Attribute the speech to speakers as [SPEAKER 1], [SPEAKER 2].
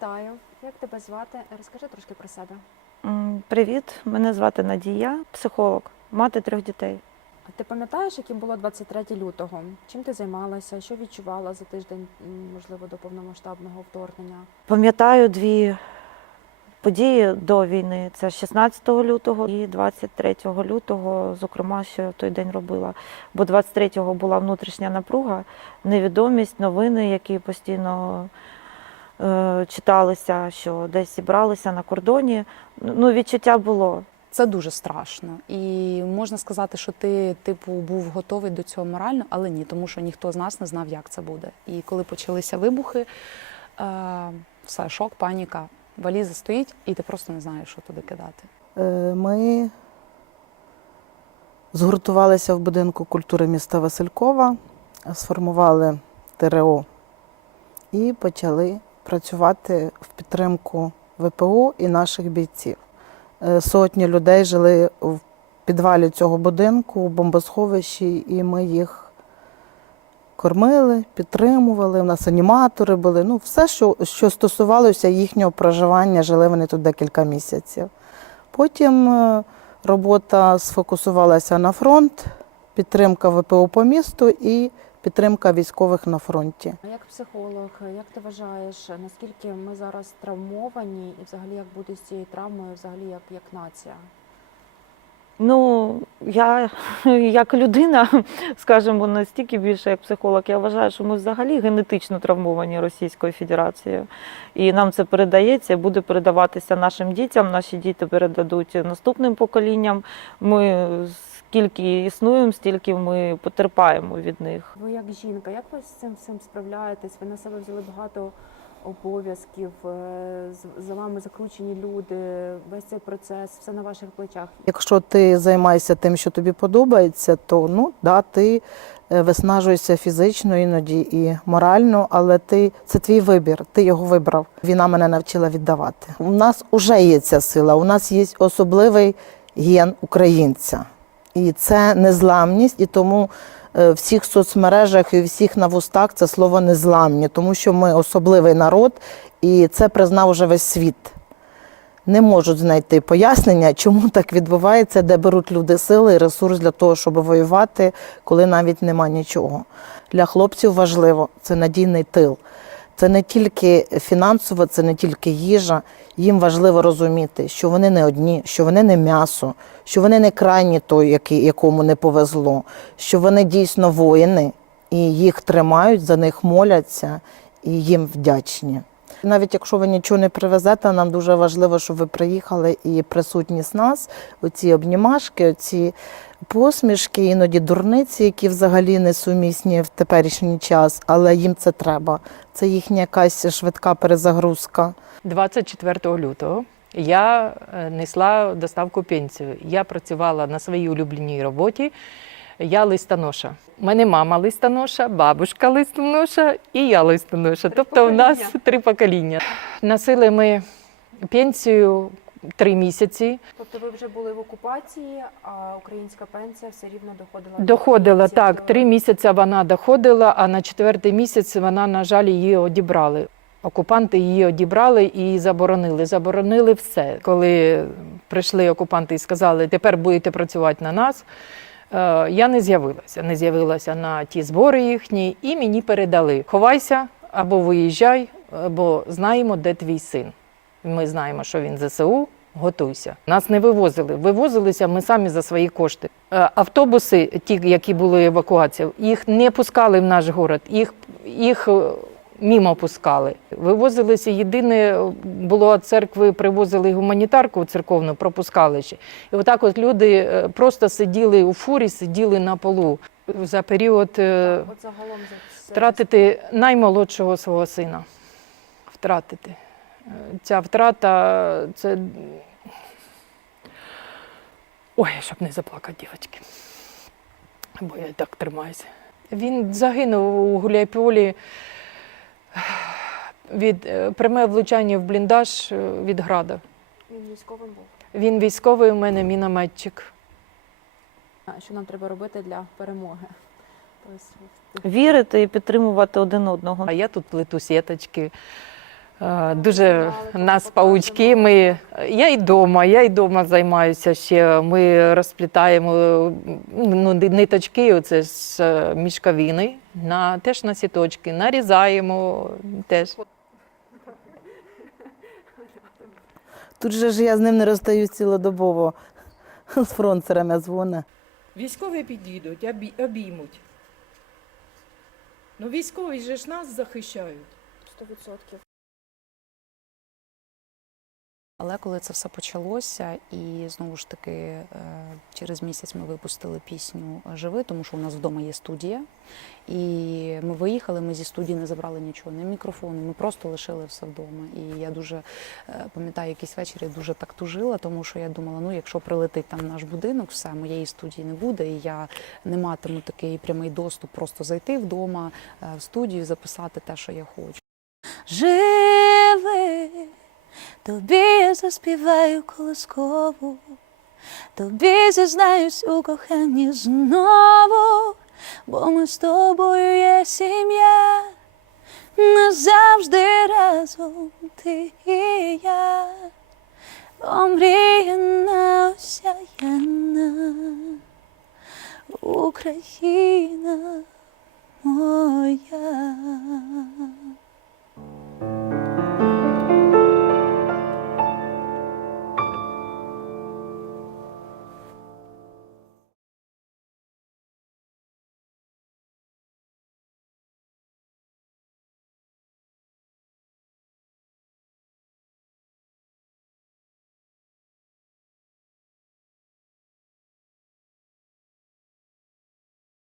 [SPEAKER 1] Вітаю. Як тебе звати? Розкажи трошки про себе.
[SPEAKER 2] Привіт, мене звати Надія, психолог, мати трьох дітей.
[SPEAKER 1] А Ти пам'ятаєш, яким було 23 лютого? Чим ти займалася? Що відчувала за тиждень, можливо, до повномасштабного вторгнення?
[SPEAKER 2] Пам'ятаю дві події до війни: це 16 лютого і 23 лютого, зокрема, що я в той день робила. Бо 23-го була внутрішня напруга, невідомість, новини, які постійно читалися, що десь зібралися на кордоні. Ну, відчуття було.
[SPEAKER 3] Це дуже страшно. І можна сказати, що ти, типу, був готовий до цього морально, але ні, тому що ніхто з нас не знав, як це буде. І коли почалися вибухи, е, все, шок, паніка. Валіза стоїть, і ти просто не знаєш, що туди кидати.
[SPEAKER 4] Е, Ми згуртувалися в будинку культури міста Василькова, сформували ТРО і почали працювати в підтримку ВПО і наших бійців. Е, Сотні людей жили в підвалі цього будинку, у бомбосховищі, і ми їх кормили, підтримували. У нас аніматори були. Ну, все, що, що стосувалося їхнього проживання, жили вони тут декілька місяців. Потім е, робота сфокусувалася на фронт, підтримка ВПО по місту і підтримка військових на фронті.
[SPEAKER 1] А Як психолог, як ти вважаєш, наскільки ми зараз травмовані, і взагалі як бути з цією травмою, взагалі як, як нація?
[SPEAKER 2] Ну, я як людина, скажімо, настільки більше як психолог, я вважаю, що ми взагалі генетично травмовані Російською Федерацією. І нам це передається, і буде передаватися нашим дітям. Наші діти передадуть наступним поколінням. Ми скільки існуємо, стільки ми потерпаємо від них.
[SPEAKER 1] Ви як жінка, як ви з цим всім справляєтесь? Ви на себе взяли багато обов'язків, е, з- за вами закручені люди, весь цей процес, все на ваших плечах.
[SPEAKER 4] Якщо ти займаєшся тим, що тобі подобається, то ну да, ти е, виснажуєшся фізично іноді і морально, але ти це твій вибір, ти його вибрав. Війна мене навчила віддавати. У нас вже є ця сила, у нас є особливий ген українця. І це незламність, і тому е, в всіх соцмережах і всіх на вустах це слово незламні, тому що ми особливий народ, і це признав уже весь світ не можуть знайти пояснення, чому так відбувається, де беруть люди сили і ресурс для того, щоб воювати, коли навіть нема нічого. Для хлопців важливо це надійний тил. Це не тільки фінансово, це не тільки їжа. Їм важливо розуміти, що вони не одні, що вони не м'ясо, що вони не крайні той, який, якому не повезло, що вони дійсно воїни, і їх тримають, за них моляться і їм вдячні. Навіть якщо ви нічого не привезете, нам дуже важливо, щоб ви приїхали і присутність нас, оці обнімашки, оці посмішки, іноді дурниці, які взагалі не сумісні в теперішній час, але їм це треба. Це їхня якась швидка перезагрузка.
[SPEAKER 5] 24 лютого я е, несла доставку пенсію. Я працювала на своїй улюбленій роботі. Я листоноша. У мене мама листоноша, бабушка листоноша і я листоноша. тобто у нас три покоління. Носили ми пенсію три місяці.
[SPEAKER 1] Тобто ви вже були в окупації, а українська пенсія все рівно доходила
[SPEAKER 5] Доходила
[SPEAKER 1] українців,
[SPEAKER 5] так, три місяці вона доходила, а на четвертий місяць вона, на жаль, її одібрали. Окупанти її одібрали і заборонили. Заборонили все. Коли прийшли окупанти і сказали, тепер будете працювати на нас. е, Я не з'явилася. Не з'явилася на ті збори їхні, і мені передали: ховайся або виїжджай, бо знаємо, де твій син. Ми знаємо, що він ЗСУ. Готуйся. Нас не вивозили. Вивозилися ми самі за свої кошти. Е, Автобуси, ті, які були евакуація, їх не пускали в наш город, їх, їх е, мімо пускали. Вивозилися єдине е, було від церкви, привозили гуманітарку церковну, пропускали ще. І отак от люди просто сиділи у фурі, сиділи на полу. За період втратити наймолодшого свого сина. Втратити. Ця втрата це. Ой, щоб не заплакати, дівчатки. Бо я так тримаюся. Він загинув у Гуляйполі від е, пряме влучання в бліндаж е, від града.
[SPEAKER 1] Він військовим був.
[SPEAKER 5] Він військовий, у мене мінометчик.
[SPEAKER 1] Що нам треба робити для перемоги? Тобто,
[SPEAKER 2] Вірити і підтримувати один одного.
[SPEAKER 5] А я тут плету сіточки, Дуже нас паучки. Ми, я й вдома, я й вдома займаюся ще. Ми розплітаємо ну, ниточки, оце з е, мішковини, на, теж на сіточки, нарізаємо теж.
[SPEAKER 4] Тут же ж я з ним не розстаюсь цілодобово. З фронцерами дзвоне.
[SPEAKER 6] Військові підійдуть, обі- обіймуть. Ну, військові же ж нас захищають.
[SPEAKER 1] 100%.
[SPEAKER 3] Але коли це все почалося, і знову ж таки е, через місяць ми випустили пісню Живи, тому що у нас вдома є студія. І ми виїхали, ми зі студії не забрали нічого, не мікрофони, ми просто лишили все вдома. І я дуже е, пам'ятаю, якийсь вечір я дуже так тужила, тому що я думала, ну якщо прилетить там наш будинок, все, моєї студії не буде, і я не матиму такий прямий доступ просто зайти вдома е, в студію, записати те, що я хочу.
[SPEAKER 7] Живи, тобі я заспіваю колискову, тобі зізнаюсь у коханні знову, бо ми з тобою є сім'я, назавжди разом ти і я, омріяна осяяна Україна моя.